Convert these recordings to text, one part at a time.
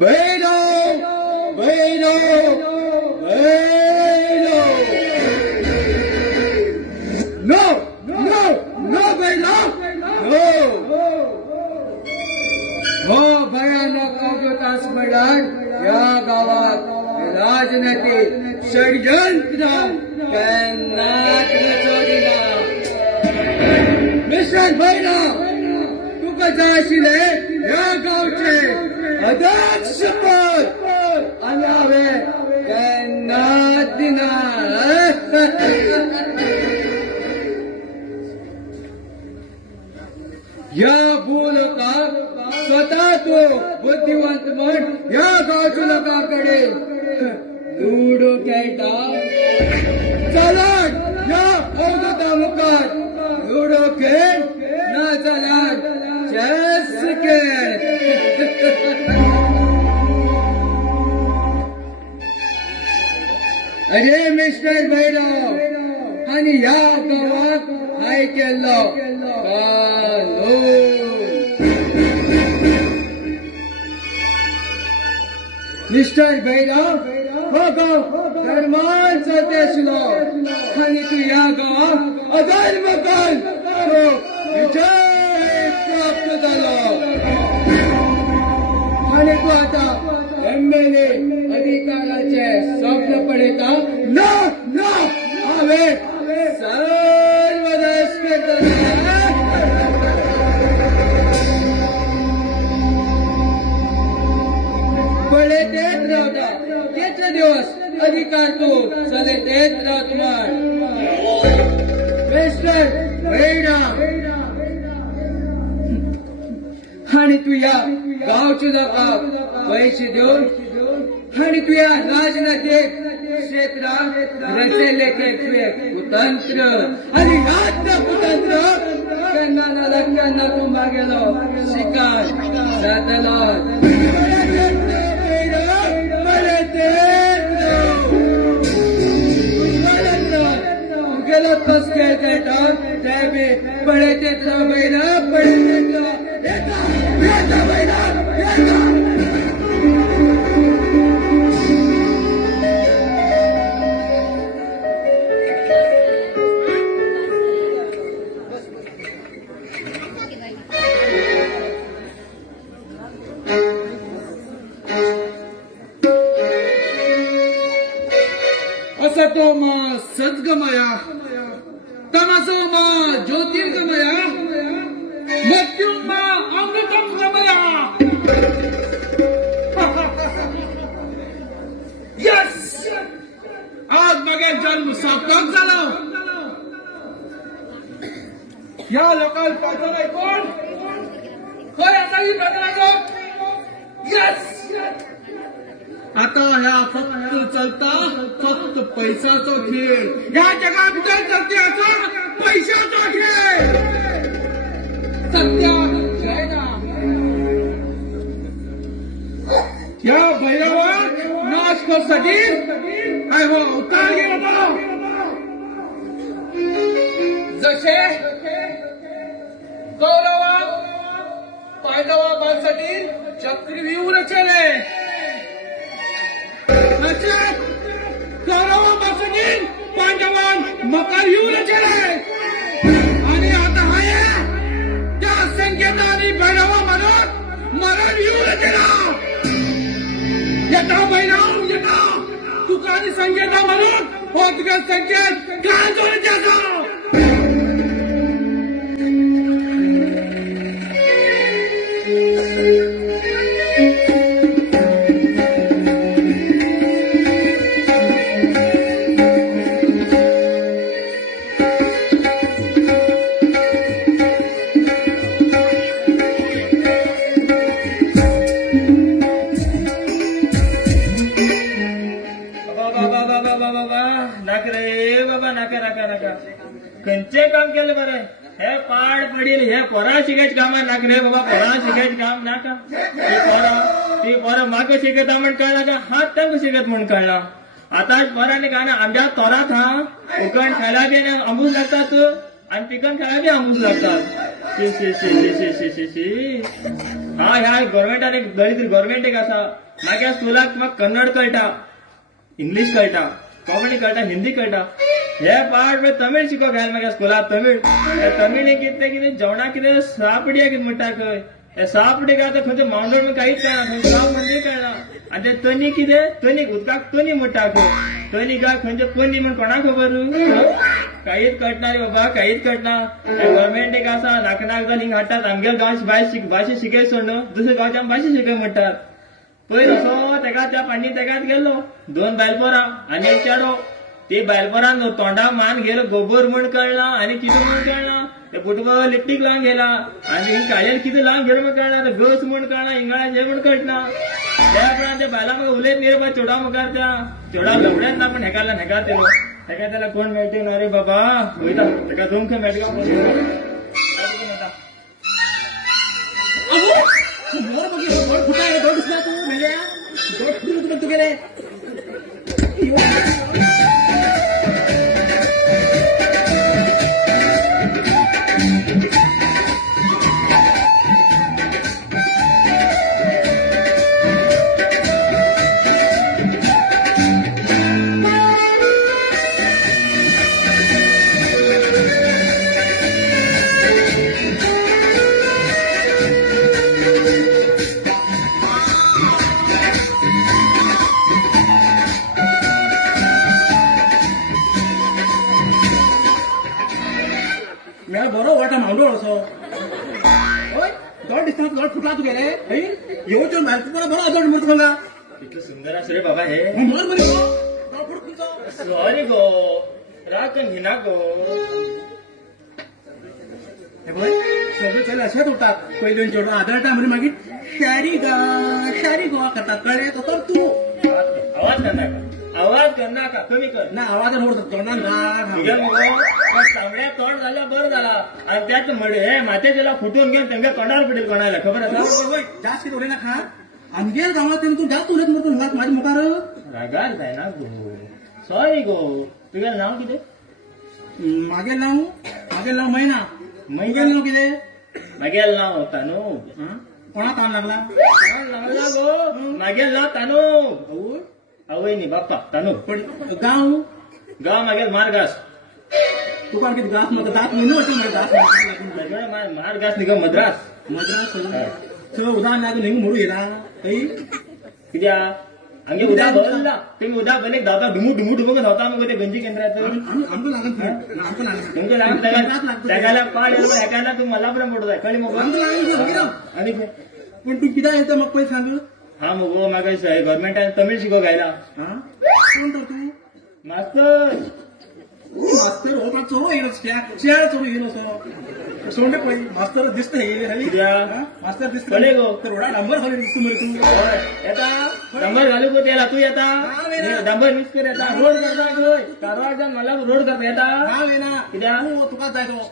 Balor बैलो बैलो नो नो नो बैलो नो हो भयानक अवतास म्हणाल या गावात राजनीती षडयंत्र केन्नाच रचोदिना मिस्टर भैरा तुका जाय आशिल्ले ह्या गांवचे अध्यक्ष पद आनी हांवें केन्नाच दिना ह्या भूलोकाक स्वता तूं बुद्धिवंत म्हण ह्या गांवच्या लोकांकडे लुडो खेळटा चलात ह्या अवधूता मुखार लुडो खेळ ना जाल्यार चेस खेळ अरे मिस्टर भैरव आनी ह्या गांवाक हाय केल्लो कालो मिस्टर भैरव हो गांव धर्मांचो देशलो आनी तूं ह्या गांवाक अधर्म कर तो विजय प्राप्त जालो आनी तूं आतां एमएलए अधिकाराचे स्वप्न पळयता ना ना हांवें सर्वनाश करतलो पळयतेच रावता कितले दिवस अधिकार तूं चलयतेच रावत म्हण मिस्टर भैरा आनी तूं ह्या गांवच्या लोकांक पयशे दिवन आनी तूं ह्या राजनैतीक क्षेत्रांत रचयले तुवें कुतंत्र आनी ह्याच कुतंत्र केन्ना ना केन्ना तूं मागेलो शिकार जातलो तुगेलो कस खेळ खेळटा ते बी पळयतेच राव बैला पळयतेच राव येता बैला येता असतो मा सद्गमया तमसो मा ज्योतिर्गमया मृत्युं मा अमृतं गमया यस आज मगे जन्म सार्थक जालो ह्या लोकांक पावतले कोण खंय आसा ही प्रजलाचो यस आता ह्या फक्त चलता फक्त पैसाचो खेळ ह्या जगा भितर चलती आसा पैशाचो खेळ सत्याक जयना ह्या भैरवाक नाश करसाठी हांवें हो अवतार घेतलो जशे कौरवाक पांडवा बांधसाठी चक्रव्यूह रचले कौरवांपासून पांडवान मकर येऊ रचले आणि आता हाय त्या संकेता आणि भैरवा म्हणून मरण येऊ रचला येता भैरव येता तुका आणि संकेता म्हणून हो तुका संकेत काय जोडच्याचा खंयचे काम केले बरे हे पाड पडील हे पोरा शिकायचे काम नाक रे बाबा पोरा शिकायचे काम नाका ती पोरा म्हाका शिकयता म्हण कळना का हात तांकां शिकत म्हण कळना आता पोरांनी काय ना आमच्या तोरात हा उकण खायला बी आंबूस लागतात आणि पिकन खायला बी आंबूस लागतात शी शी शी शी शी शी शी शी हा ह्या गव्हर्नमेंटान एक दरिद्र गव्हर्नमेंट एक आसा माझ्या स्कुलाक म्हाका कन्नड कळटा, इंग्लिश कळटा, कोंकणी कळटा, हिंदी कळटा. हे पार्ट मागीर तमिळ शिको घाल म्हाज्या स्कुलाक तमिळ. तमिळ कितें जेवणाक कितें सापडिया कितें म्हणटा खंय. हे सापडी काय खंयचे मावंडण काहीच कळना, खंय गांव म्हणजे कळना. आणि ते तनी कितें तनीक उदकाक तनी म्हणटा खंय. तनी काय खंयचे पनी म्हण कोणाक खबर. काहीच कळना रे बाबा, काहीच कळना. गव्हर्मेंट एक आसा नाक जाल हिंग हाडटात आमगे गांवची भाशा शिकय सोड दुसऱ्या गांवच्या भाशा शिकय म्हणटात. पयर असो तेका त्या पाणी तेकात गेलो 2 बायलपोरां आणि एक चेडो. ते बायलपोरान तोंडा मान गेलो गोबर म्हण कळना आणि कितें म्हण कळना. ते फुटबॉल लिट्टीक लावून गेला आणि हिंग काळेल कितें लावून गेलो म्हण कळना. गस म्हण कळना, इंगळाचे म्हण कळना. त्या प्रमाणे ते बायला म्हाका उलयत न्ही रे बा चेडा मुखार. त्या चेडा लवड्यात ना पण हेका तेलो तेका त्याला कोण मेळटे ना रे बाबा. वयता तेका रूम खंय मेळटा मोर बघी मोर फुटाय दोन दिसला तू मेल्या दोन फुटून तू गेले. मेळा बरो वाटा मावडो असो. होय दोन दिसता दोन फुटला तू गेले. येवचून भायर तुका बरो दोन म्हणतो सांगा. कितलं सुंदर आसा रे बाबा हे. मोर बरी गो दोन फुट तुमचो. सॉरी गो राग घेना गो. हे पळय सगळे चले अशेंच उरतात. पयलीं चेडो आदळटा म्हणजे मागीर शारी गो करतात कळ्ळें. तर तूं आवाज करना का कमी कर. ना आवाज मोडतो तोंडान तुझ्या तांबड्या तोंड झालं बरं झाला. आणि त्यात हे माथ्याच्याला फुटून घेऊन त्यांच्या तोंडावर पडेल कोणाला खबर आहे. जास्त उडे ना खा आमगे गावात तू जास्त उडत मरतो हिंगात माझ्या मुखार. रागार जाय ना गो. सॉरी गो. तुझ्या नाव कितें. मागेल नाव मैना. मैगेल नाव कितें. मागेल नाव तानू. कोणा ताण लागला लागला गो. मागेल नाव तानू. आवय न्ही बाप्पा तानू. पण गाव मागेल मारगास. तुका किती घास मग दात म्हणून वाटतं घास मारगास न्ही गो मद्रास. मद्रास उदाहरण लागून हिंग म्हणू गेला कित्या आमगे उदा भरला. तुम्ही उदा भरले धावता डुमू धावता मग ते गंजी केंद्रात आमचं लागत तुमच्या लागत त्याला पाड एकाला तू मला पण पडत आहे कळी मग. आणि पण तू किती येतं मग पहिले सांग. हा मग म्हाका गव्हर्मेंटान तमिळ शिको घायला. कोण तर तू मास्तर हो पण चोरो येलो शेळ चोरो येलो सो सोंडे पळय मास्तर दिसत मास्तर दिसत कळे गो. रोडा डांबर घालून दिसतो मरे तू. येता डांबर घालू गो त्याला तू येता डांबर मिक्स कर येता रोड करता खंय कारवार मला रोड करता येता. हा वेना कित्या तुकाच जाय तो.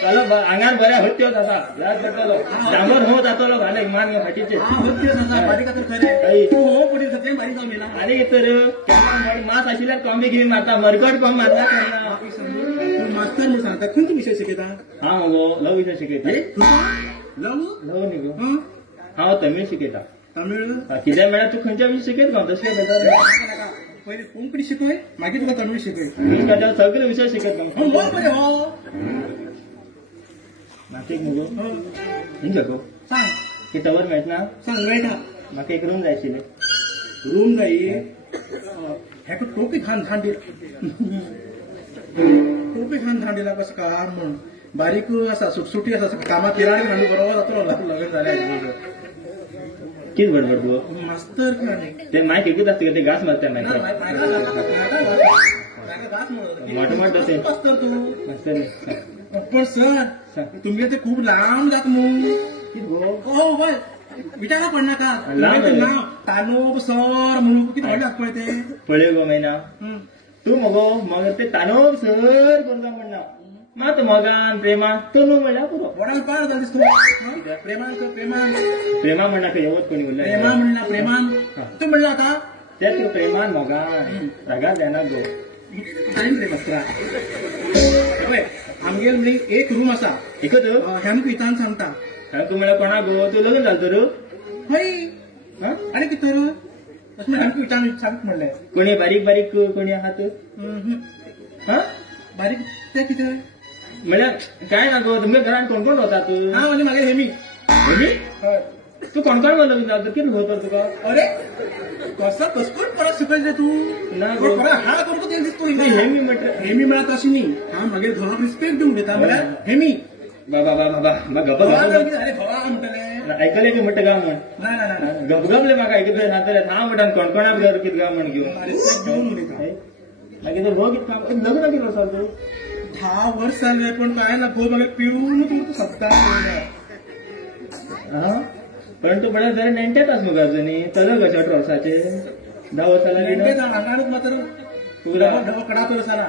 चलो आंगार बऱ्या होत्यो जाता याद करतलो. डांबर हो जातलो घाले मान फाटीचे. आणि तर मास आशिल्ल्यार कॉम्बी घेऊन मारता मरकट कॉम मारला करना. मास्तर म्हणून सांगता खंयचो विषय शिकयता. हा मगो लव विषय शिकयता. लव न्ही गो. हांव तमिळ शिकयता. तमिळ कितें म्हळ्यार तू खंयच्या विशय शिकयत गो तशें पहिले कोंकणी शिकय मागीर तुका तमिळ शिकय. सगळे विषय शिकत हो बरे हो म्हाका एक मुगो हिंग गो सांग कितावर मेळना. सांग मेळटा. म्हाका एक रूम जाय आशिल्ले. रूम जाय हेका टोपी घान धान दिला कसं कार म्हण बारीक असा सुटसुटी असा कामात किराणी घालू बरोबर जातो लग्न झाले. किती बडबड गो. मास्तर ते मायक एकच असते ते घास मारता मायक मोठ असे मास्तर तू. मास्तर पण सर तुम्ही ते खूप लांब जात मग. हो बाय विचारा पडना का नाव तानोब सर म्हणून किती व्हडले आसता पळय ते. पळय गो मैना तू मगो मग ते तानोब सर करता म्हणना मात मोगान प्रेमान तनू म्हणल्यार पुरो. वडान पाड जाल दिसतो. प्रेमा म्हणना येवत कोणी उरलं. प्रेमा म्हणला प्रेमान तू म्हणला आता ते तू प्रेमान मोगान रागार जायना गो. टाइम रे मास्तर आमगेर म्हणजे एक रूम असा एकच ह्यान पितान सांगता. तू म्हणल्यार कोणा गो तू लग्न जाल तर हय हा? आणि किती तर असं आणखी विचार सांग म्हणलंय कोणी बारीक बारीक कोणी आहात हा बारीक ते किती म्हणल्यार काय ना गो तुमच्या घरात कोण कोण होता तू हा म्हणजे मागे हेमी तू कोण कोण बोललो तुझा किती होतो तुका अरे कसं कसकून परत शिकायचं तू ना गो. हा करतो ते दिसतो हेमी म्हटलं हेमी म्हणत अशी नाही हा मागे घरात रिस्पेक्ट देऊन देता मला हेमी बाबा बाबा बाबा मग गप्पा अरे भवा म्हणतले ऐकले की म्हटलं गा म्हण नाही नाही नाही गपगपले म्हाका ऐकतले सांगतले हा म्हणटान कोणकोणा घर कित गा म्हण घेऊन रिस्पेक्ट देऊन उलयता मागीर तो भोग काम लग्न किती वर्सां तू 10 वर्ष झाले पण काय ना भो मागे पिऊन तू सत्ता हा पण तू बडा जरा नेंटेत आस मुगा अजूनही चल कशा 18 वर्साचे 10 वर्साला नेमके जाण अंगाणूच मात्र पुरा ढबा कडा तर सारा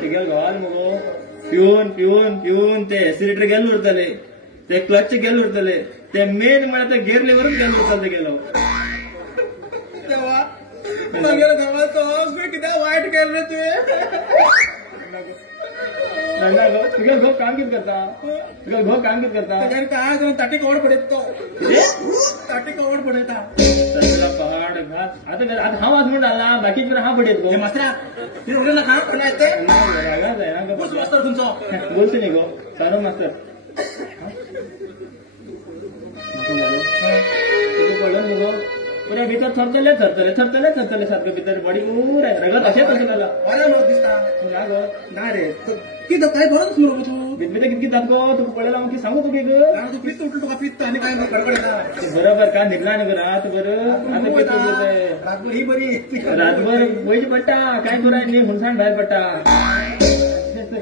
तिगे घाल मुगो पिऊन पिऊन पिऊन ते एसिडिटर गेले उरतले ते क्लच गेले उरतले ते मेन म्हणा ते गेअर लेवरच गेले उरतले गेलो तेव्हा मागे घरात किती वाईट केलं रे तुझे नंदा गो तुझ्या घो काम कित करता तुझ्या घो काम कित करता त्याच्यावर काय करून ताटी कवड पडत तो ताटी कवड पडता तुला पहाड घात आता हा वाज म्हणून आला बाकी पण हा पडेत गो हे मास्त्रा हे रोडला ना काम करणार ते रागाच आहे ना बस गो मास्तर तुमचं बोलते नाही गो सारो मास्तर तुझं पडलं मुगो पुऱ्या भितर थरतले थरतले थरतले थरतले सारखं भितर बडी उर आहे रगत असेच असेल त्याला अरे मग दिसता ना गो ना रे किती काय बरंच नको तू बिदबिदे कितकी जात गो तुका पडलेला मग सांगू तुका ग तू पित्त उठलं तुका पित्त आणि काय कडकडा बरोबर का निर्णय नाही रात बरं आता पितो बोलतोय. रातभर ही बरी रातभर वयची पडटा काय कराय नाही हुनसाण बाहेर पडटा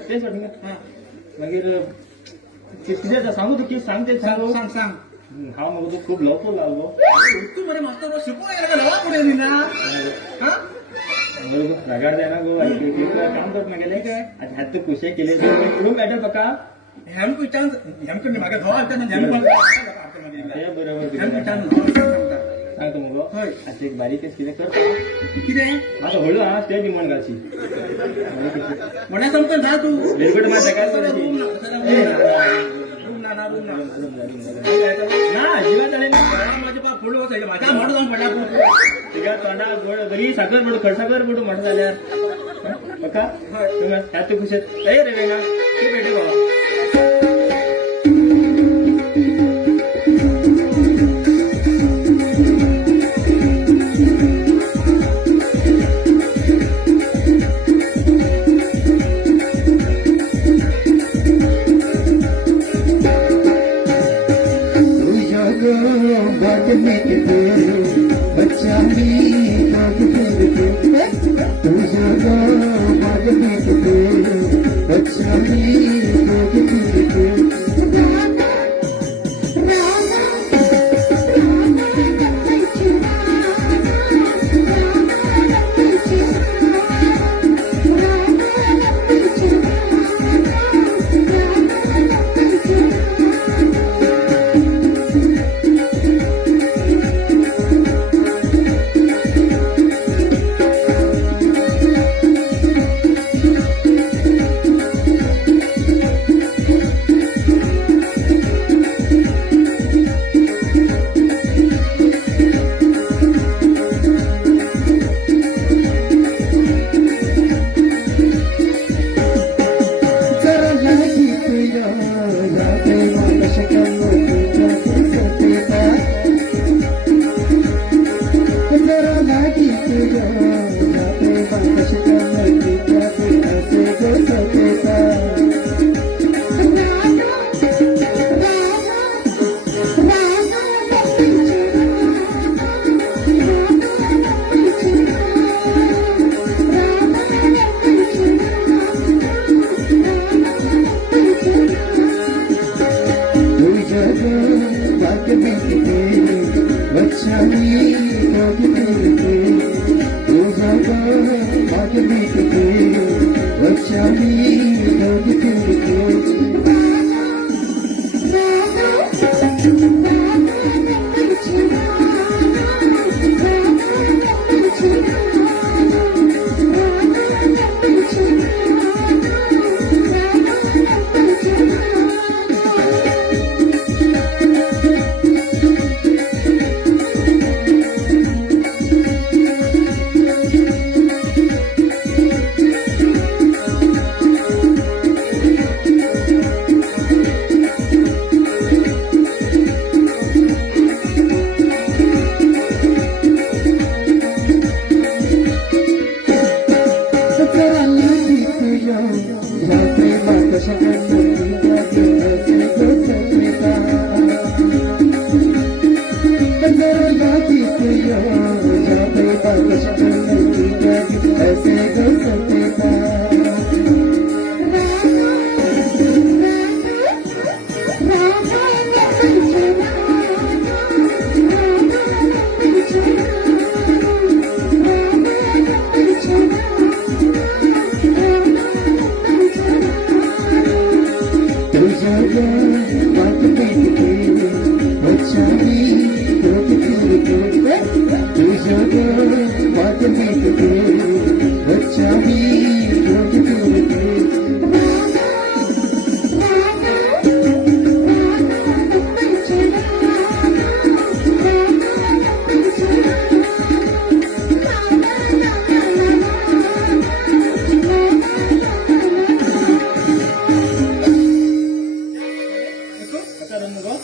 तेच वाटून हा मागीर कितें सांगू तू कितें सांग ते सांगू सांग सांग हा मग तू खूप लवकर लागलो तू बरे मास्तर शिकून यायला का नवा पुढे निना हा रगाड जाय ना गो काम करत ना गेले आता हात तू खुशे केले रूम मॅटर पक्का ह्याम को चान्स ह्याम को मागे भाव आलता ना ह्याम पण ते बरोबर ह्याम को चान्स सांगतो मग होय. आता एक बारीकच कितें करता किती आता हळू हा ते दिमण घालशी म्हणा समजून जा तू वेलगड माझ्या काय करायची ना जीवा चालेल माझे पा फुल होत माझ्या मोठ जाऊन पडला तू तिका तोंडा गोड बरी साखर पडू खडसाखर पडू म्हटलं झाल्यार पक्का ह्यात तू खुशेत ए रे वेंगा तू भेटे बाबा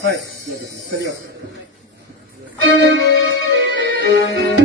はい。